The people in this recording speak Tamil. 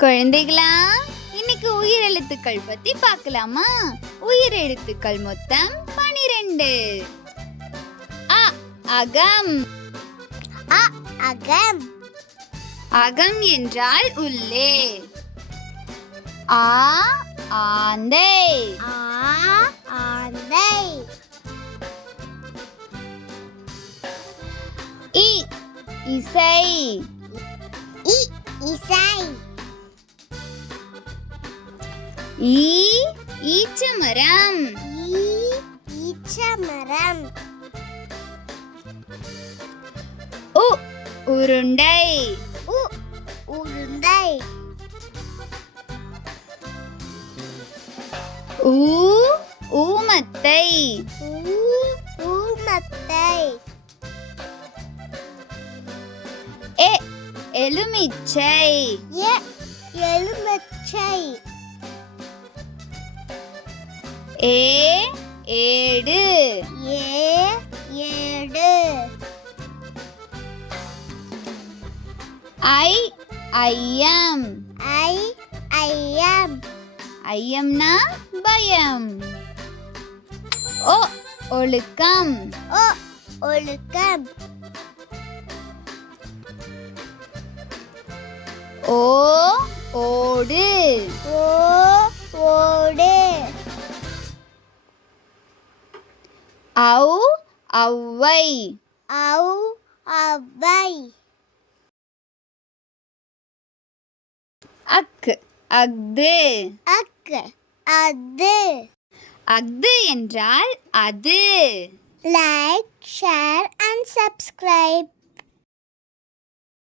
குழந்தைகளா, இன்னைக்கு உயிரெழுத்துக்கள் பத்தி பார்க்கலாமா? உயிரெழுத்துக்கள் மொத்தம் 12. அ அகம். அ அகம். அகம் என்றால் உள்ளே. ஆ ஆந்தை. ஆ ஆந்தை. இ இசை. இ இசை. ஈ ஈச்சமரம். ஈ ஈச்சமரம். உ உருண்டை. உ உருண்டை. ஊ ஊமத்தை. ஊ ஊமத்தை. எ எலுமிச்சை. எ எலுமிச்சை. ஏ ஏடு. ஏ ஏடு. ஐ ஐயம். ஐ ஐயம். ஐயம்னா பயம். ஓ ஒழுக்கம். ஓ ஒழுக்கம். ஓ ஓடு. ஓ ஓடு. ஔ ஔவை. ஔ அவ்வை. அக் அஃது. அக்கு அது. அஃது என்றால் அது. Like, share and subscribe.